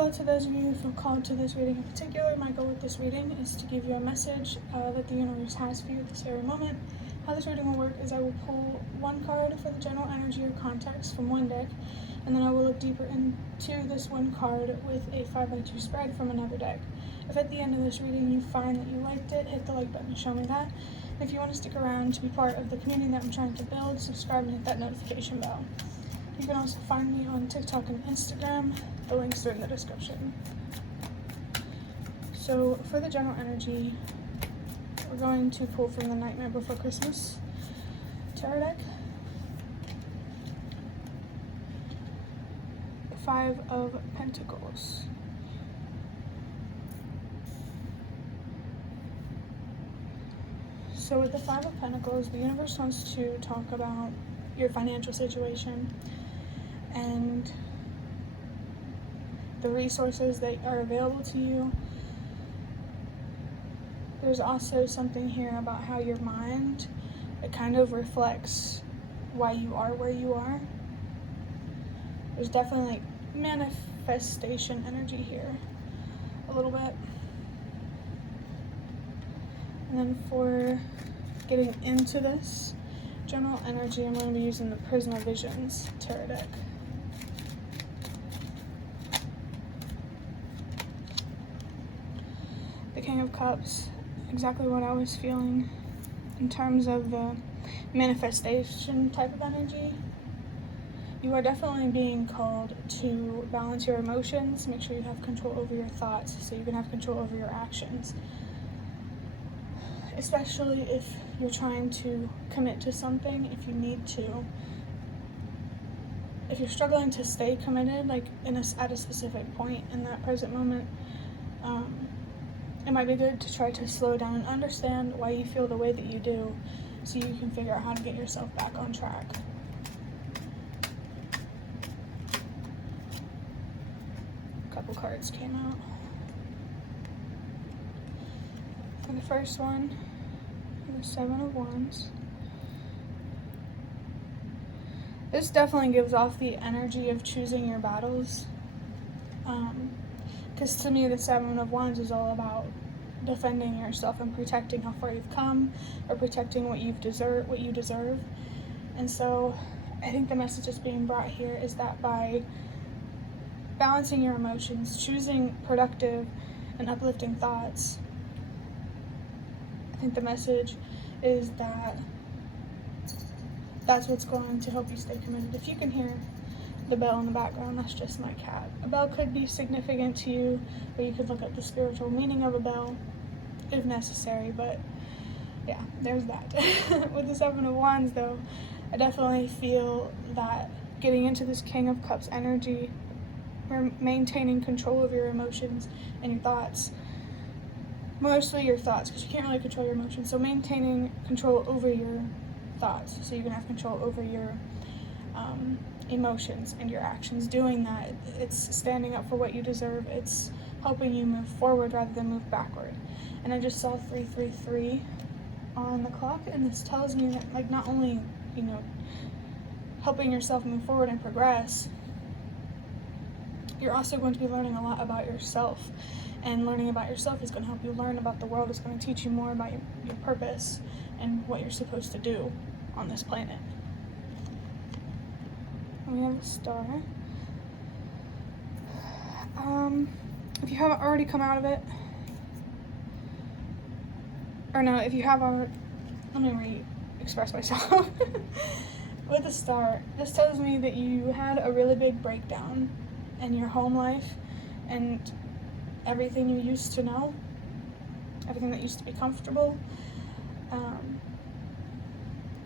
Hello to those of you who feel called to this reading in particular. My goal with this reading is to give you a message that the universe has for you at this very moment. How this reading will work is I will pull one card for the general energy or context from one deck, and then I will look deeper into this one card with a 5x2 spread from another deck. If at the end of this reading you find that you liked it, hit the like button to show me that. And if you want to stick around to be part of the community that I'm trying to build, subscribe and hit that notification bell. You can also find me on TikTok and Instagram. The links are in the description. So for the general energy, we're going to pull from the Nightmare Before Christmas tarot deck. The 5 of Pentacles. So with the 5 of Pentacles, the universe wants to talk about your financial situation and the resources that are available to you. There's also something here about how your mind, it kind of reflects why you are where you are. There's definitely like manifestation energy here a little bit. And then for getting into this general energy, I'm going to be using the Prism of Visions tarot deck. The King of Cups, exactly what I was feeling in terms of the manifestation type of energy. You are definitely being called to balance your emotions, make sure you have control over your thoughts so you can have control over your actions. Especially if you're trying to commit to something, if you need to. If you're struggling to stay committed, like at a specific point in that present moment, it might be good to try to slow down and understand why you feel the way that you do so you can figure out how to get yourself back on track. A couple cards came out. For the first one, the 7 of Wands. This definitely gives off the energy of choosing your battles. Because to me, the 7 of Wands is all about defending yourself and protecting how far you've come, or protecting what you deserve. And so I think the message that's being brought here is that by balancing your emotions, choosing productive and uplifting thoughts, I think the message is that that's what's going to help you stay committed. If you can hear the bell in the background, that's just my cat. A bell could be significant to you, or you could look at the spiritual meaning of a bell if necessary, but yeah, there's that. With the 7 of Wands though, I definitely feel that getting into this King of Cups energy, maintaining control of your emotions and your thoughts, mostly your thoughts, because you can't really control your emotions, so maintaining control over your thoughts so you can have control over your emotions and your actions. Doing that, it's standing up for what you deserve. It's helping you move forward rather than move backward. And I just saw 333 on the clock, and this tells me that, like, not only, you know, helping yourself move forward and progress, you're also going to be learning a lot about yourself. And learning about yourself is going to help you learn about the world. It's going to teach you more about your purpose and what you're supposed to do on this planet. And we have a star. If you haven't already come out of it, or no, if you have already, let me re-express myself. With the star, this tells me that you had a really big breakdown in your home life and everything you used to know, everything that used to be comfortable.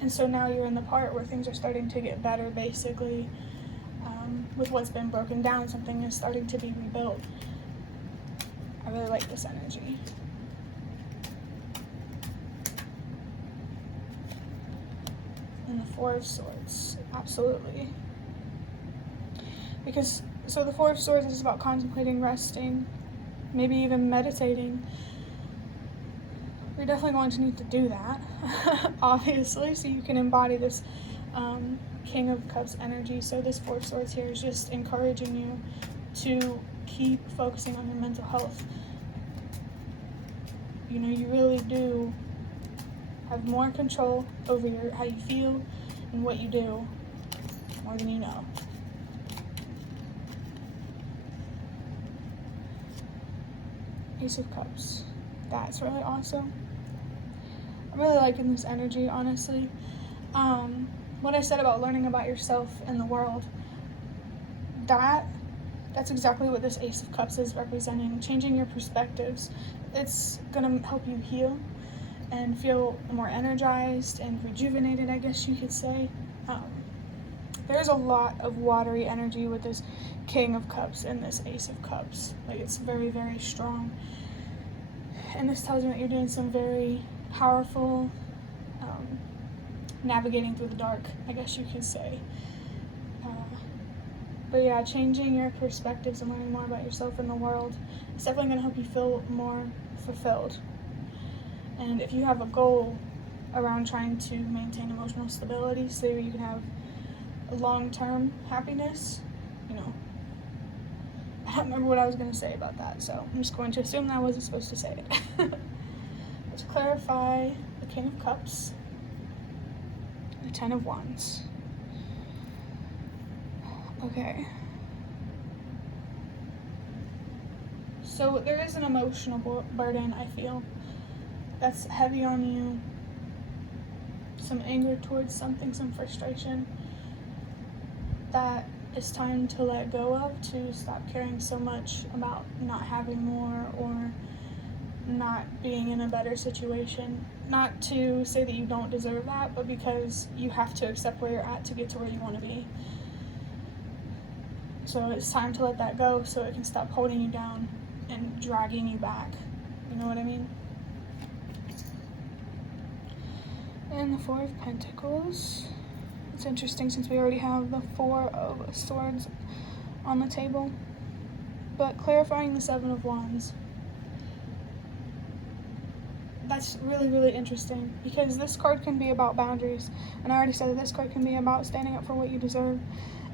And so now you're in the part where things are starting to get better, basically. With what's been broken down, something is starting to be rebuilt. I really like this energy. And the 4 of Swords, absolutely. Because, so the 4 of Swords is about contemplating, resting, maybe even meditating. You're definitely going to need to do that, obviously, so you can embody this King of Cups energy. So this 4 of Swords here is just encouraging you to keep focusing on your mental health. You know, you really do have more control over how you feel and what you do, more than you know. Ace of Cups. That's really awesome. I'm really liking this energy, honestly. What I said about learning about yourself and the world, that's exactly what this Ace of Cups is representing. Changing your perspectives. It's gonna help you heal and feel more energized and rejuvenated, I guess you could say. There's a lot of watery energy with this King of Cups and this Ace of Cups. Like, it's very, very strong. And this tells me that you're doing some very powerful navigating through the dark, I guess you could say. But yeah, changing your perspectives and learning more about yourself and the world is definitely going to help you feel more fulfilled. And if you have a goal around trying to maintain emotional stability so you can have long-term happiness, you know, I don't remember what I was going to say about that, so I'm just going to assume that I wasn't supposed to say it. Let's clarify the King of Cups, the Ten of Wands. Okay. So there is an emotional burden, I feel, that's heavy on you. Some anger towards something, some frustration that it's time to let go of, to stop caring so much about not having more or not being in a better situation. Not to say that you don't deserve that, but because you have to accept where you're at to get to where you want to be. So it's time to let that go so it can stop holding you down and dragging you back. You know what I mean? And the Four of Pentacles. It's interesting since we already have the Four of Swords on the table. But clarifying the Seven of Wands. That's really, really interesting because this card can be about boundaries. And I already said that this card can be about standing up for what you deserve.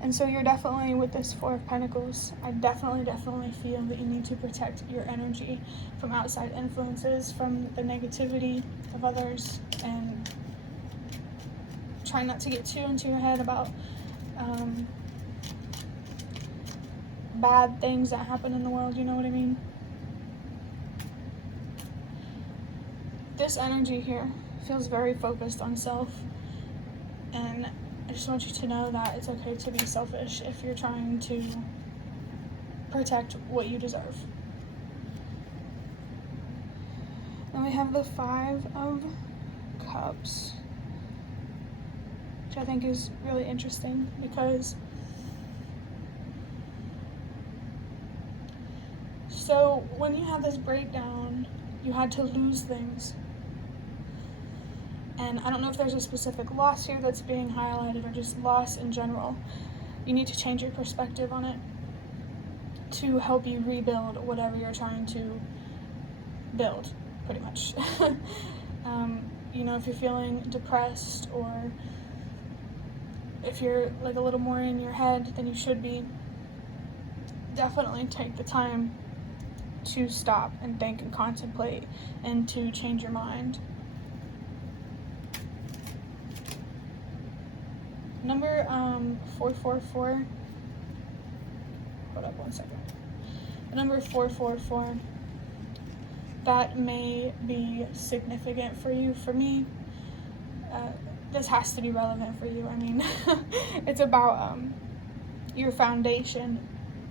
And so you're definitely, with this Four of Pentacles, I definitely feel that you need to protect your energy from outside influences, from the negativity of others, and try not to get too into your head about bad things that happen in the world, you know what I mean? This energy here feels very focused on self, and I just want you to know that it's okay to be selfish if you're trying to protect what you deserve. Then we have the Five of Cups, which I think is really interesting because so when you have this breakdown, you had to lose things. And I don't know if there's a specific loss here that's being highlighted or just loss in general. You need to change your perspective on it to help you rebuild whatever you're trying to build, pretty much. You know, if you're feeling depressed or if you're like a little more in your head than you should be, definitely take the time to stop and think and contemplate and to change your mind. Number 444. Hold up one second. The number 444. That may be significant for you. For me, this has to be relevant for you. I mean, it's about your foundation,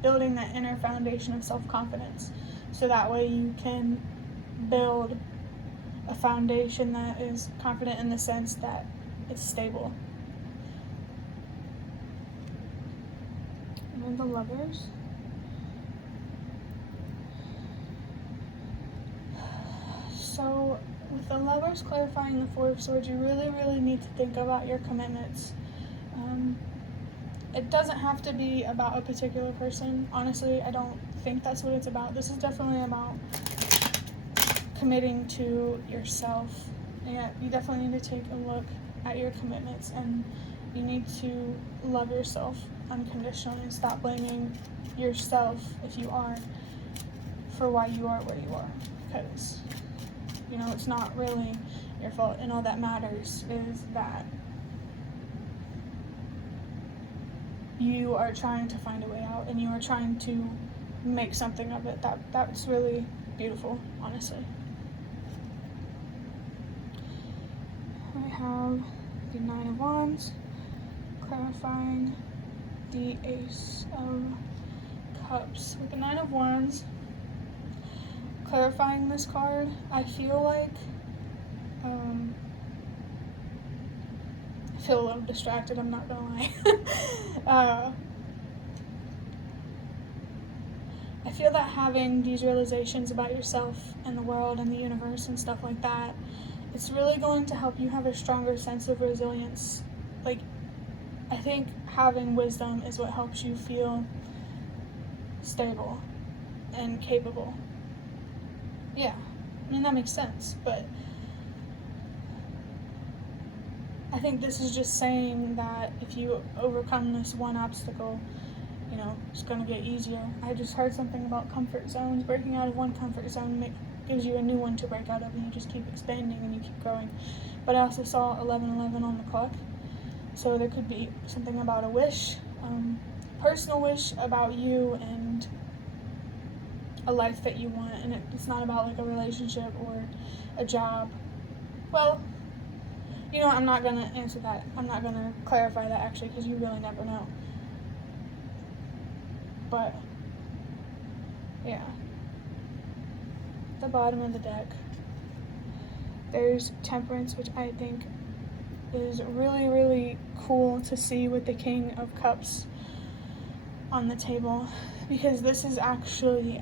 building that inner foundation of self-confidence, so that way you can build a foundation that is confident in the sense that it's stable. And the Lovers. So with the Lovers clarifying the Four of Swords, you really need to think about your commitments. It doesn't have to be about a particular person. Honestly, I don't think that's what it's about. This is definitely about committing to yourself. Yeah, you definitely need to take a look at your commitments, and you need to love yourself unconditionally and stop blaming yourself, if you are, for why you are where you are, because, you know, it's not really your fault, and all that matters is that you are trying to find a way out, and you are trying to make something of it. That's really beautiful, honestly. I have the Nine of Wands, clarifying the Ace of Cups. With the Nine of Wands, clarifying this card, I feel like, I feel a little distracted, I'm not gonna lie. I feel that having these realizations about yourself and the world and the universe and stuff like that, it's really going to help you have a stronger sense of resilience. Like, I think having wisdom is what helps you feel stable and capable. Yeah, I mean, that makes sense, but I think this is just saying that if you overcome this one obstacle, you know, it's going to get easier. I just heard something about comfort zones. Breaking out of one comfort zone gives you a new one to break out of, and you just keep expanding and you keep growing. But I also saw 11:11 on the clock, so there could be something about a wish, personal wish about you and a life that you want, and it's not about like a relationship or a job. Well, you know, I'm not going to answer that. I'm not going to clarify that, actually, because you really never know. But, yeah. The bottom of the deck, there's Temperance, which I think is really, really cool to see with the King of Cups on the table, because this is actually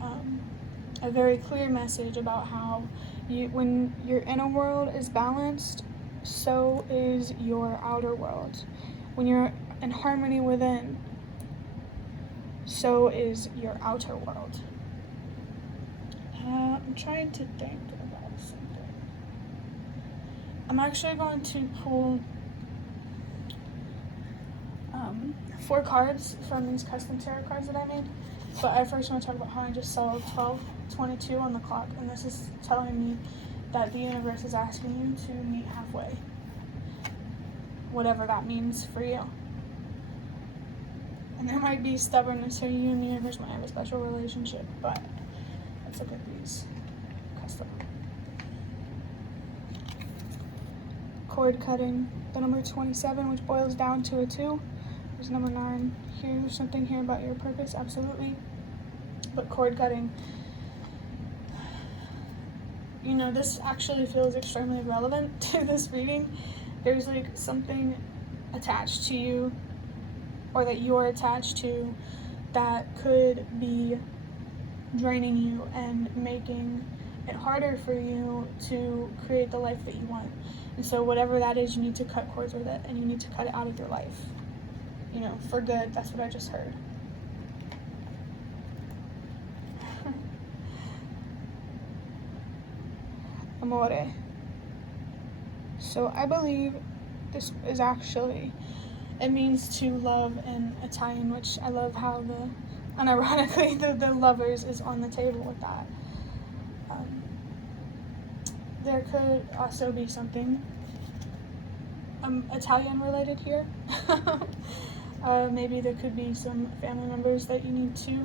a very clear message about how when your inner world is balanced, so is your outer world. When you're in harmony within, so is your outer world. I'm trying to think about something. I'm actually going to pull 4 cards from these custom tarot cards that I made, but I first want to talk about how I just saw 12:22 on the clock, and this is telling me that the universe is asking you to meet halfway, whatever that means for you. And there might be stubbornness here. You and the universe might have a special relationship, but let's look at these custom. Cord cutting, the number 27, which boils down to a 2. There's number 9. Here's something here about your purpose, absolutely. But cord cutting, you know, this actually feels extremely relevant to this reading. There's like something attached to you, or that you're attached to, that could be draining you and making it harder for you to create the life that you want. And so whatever that is, you need to cut cords with it, and you need to cut it out of your life, you know, for good. That's what I just heard. Amore. So I believe this is actually, it means to love in Italian, which I love how unironically, the lovers is on the table with that. There could also be something Italian related here. Maybe there could be some family members that you need to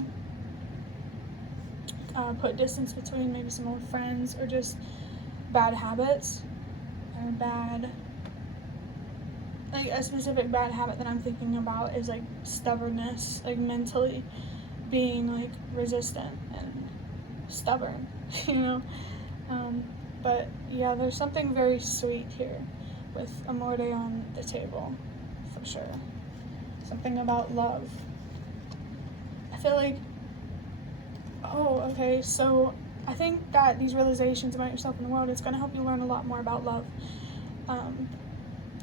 put distance between, maybe some old friends, or just bad habits, or like a specific bad habit that I'm thinking about is like stubbornness, like mentally being like resistant and stubborn, you know. But yeah, there's something very sweet here with Amore on the table, for sure. Something about love. I feel like, oh, okay, so I think that these realizations about yourself and the world, it's going to help you learn a lot more about love.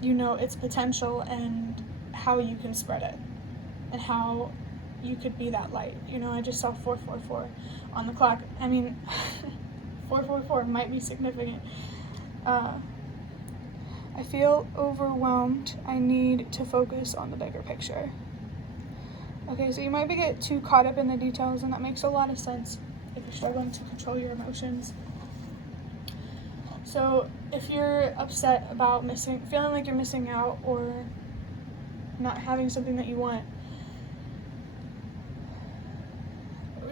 You know, its potential and how you can spread it, and how you could be that light. You know, I just saw 444 on the clock. I mean, 444 might be significant. I feel overwhelmed. I need to focus on the bigger picture. Okay, so you might get too caught up in the details, and that makes a lot of sense if you're struggling to control your emotions. So if you're upset about feeling like you're missing out or not having something that you want,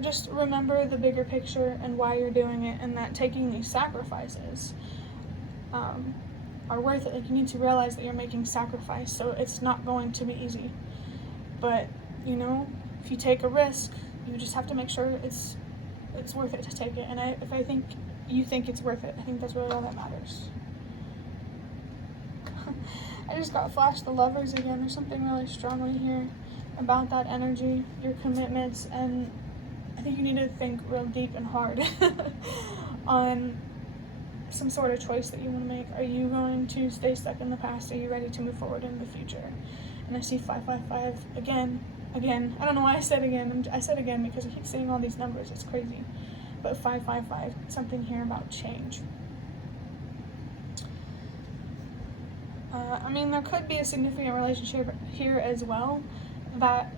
just remember the bigger picture and why you're doing it, and that taking these sacrifices are worth it. Like, you need to realize that you're making sacrifice, so it's not going to be easy. But, you know, if you take a risk, you just have to make sure it's worth it to take it. And if I think you think it's worth it, I think that's really all that matters. I just got flashed the Lovers again. There's something really strongly here about that energy, your commitments, and I think you need to think real deep and hard on some sort of choice that you want to make. Are you going to stay stuck in the past? Are you ready to move forward in the future? And I see 555 again. I don't know why I said again. I said again because I keep seeing all these numbers. It's crazy. But 555, something here about change. I mean, there could be a significant relationship here as well. That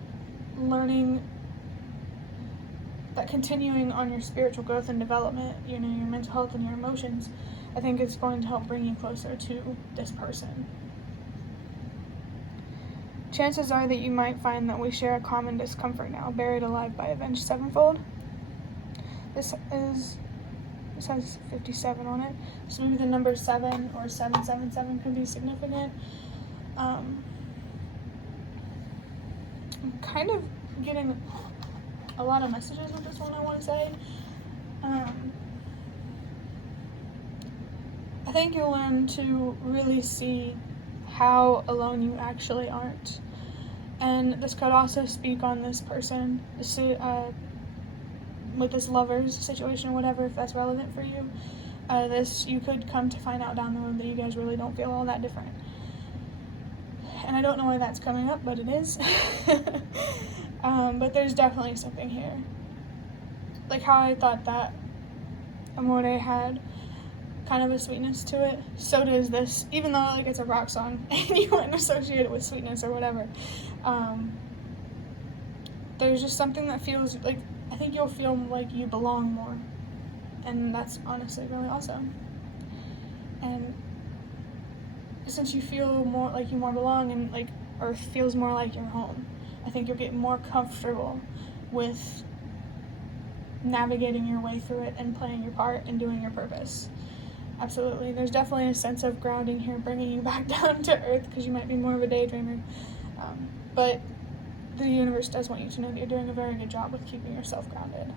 continuing on your spiritual growth and development, you know, your mental health and your emotions, I think is going to help bring you closer to this person. Chances are that you might find that we share a common discomfort now, buried alive by Avenged Sevenfold. This has 57 on it, so maybe the number 7 or 777 could be significant. I'm kind of getting a lot of messages with this one, I want to say. I think you'll learn to really see how alone you actually aren't. And this could also speak on this person, with this Lovers situation or whatever, if that's relevant for you. You could come to find out down the road that you guys really don't feel all that different. And I don't know why that's coming up, but it is. But there's definitely something here. Like how I thought that Amore had kind of a sweetness to it, so does this, even though like it's a rock song and you wouldn't associate it with sweetness or whatever. There's just something that feels like, I think you'll feel like you belong more, and that's honestly really awesome. And since you feel more like you more belong, and like Earth feels more like your home, I think you'll get more comfortable with navigating your way through it and playing your part and doing your purpose. Absolutely. There's definitely a sense of grounding here, bringing you back down to Earth, because you might be more of a daydreamer. But the universe does want you to know that you're doing a very good job with keeping yourself grounded.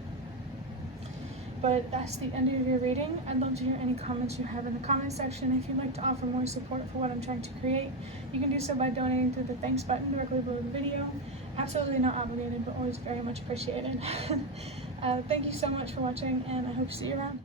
But that's the end of your reading. I'd love to hear any comments you have in the comment section. If you'd like to offer more support for what I'm trying to create, you can do so by donating through the thanks button directly below the video. Absolutely not obligated, but always very much appreciated. Thank you so much for watching, and I hope to see you around.